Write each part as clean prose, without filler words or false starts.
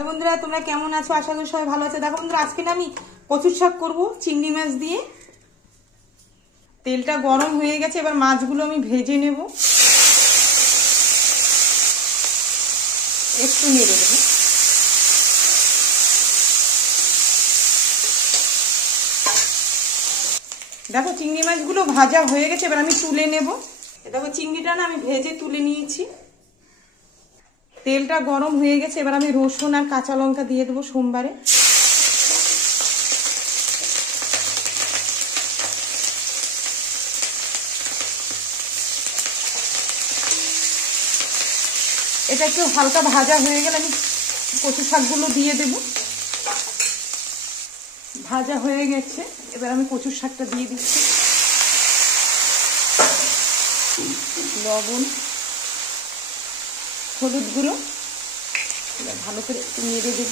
হ্যালো বন্ধুরা, তোমরা কেমন আছো? আশা করি সবাই ভালো আছে। দেখো বন্ধুরা, আজকে না আমি কচুর শাক করবো চিংড়ি মাছ দিয়ে। তেলটা গরম হয়ে গেছে, এবার মাছগুলো আমি ভেজে নেব। একটু নেড়ে দেবো। দেখো চিংড়ি মাছগুলো ভাজা হয়ে গেছে, এবার আমি তুলে নেব। দেখো চিংড়িটা না আমি ভেজে তুলে নিয়েছি। তেলটা গরম হয়ে গেছে, এবার আমি রসুন আর কাঁচা লঙ্কা দিয়ে দেবো সোমবারে। এটা একটু হালকা ভাজা হয়ে গেলে আমি কচু শাকগুলো দিয়ে দেব। ভাজা হয়ে গেছে, এবার আমি কচুর শাকটা দিয়ে দিচ্ছি। লবণ, হলুদ গুঁড়ো, ভালো করে একটু নেড়ে দেব।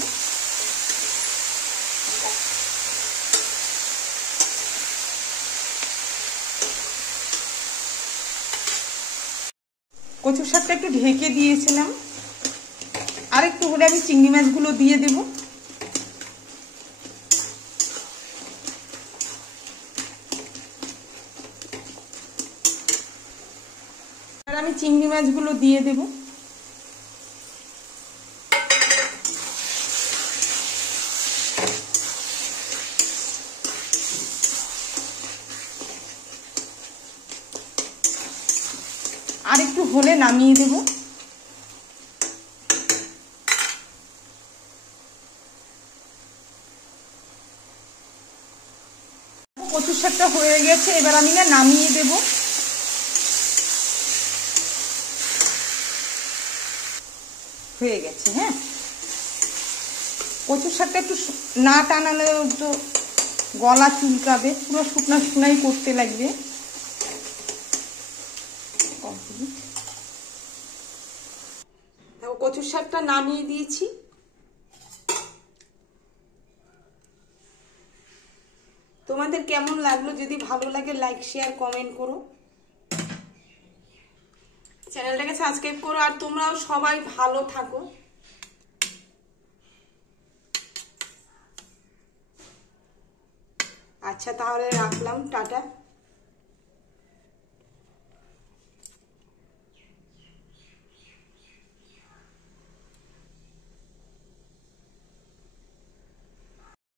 কচুর শাকটা একটু ঢেকে দিয়েছিলাম, আর একটু হলে আমি চিংড়ি মাছগুলো দিয়ে দেব। আর আমি চিংড়ি মাছগুলো দিয়ে দেব। আর একটু হলে নামিয়ে দেব। কচুর শাকটা হয়ে গেছে, এবার আমি না নামিয়ে দেব। হয়ে গেছে। হ্যাঁ, কচুর শাকটা একটু না টানালে তো গলা চুলকাবে, পুরো শুকনা শুকনাই করতে লাগবে। দেখো কচুর শাকটা নামিয়ে দিয়েছি। তোমাদের কেমন লাগলো? যদি ভালো লাগে লাইক শেয়ার কমেন্ট করো, চ্যানেলটাকে সাবস্ক্রাইব করো, আর তোমরাও সবাই ভালো থাকো। আচ্ছা তাহলে রাখলাম, টাটা।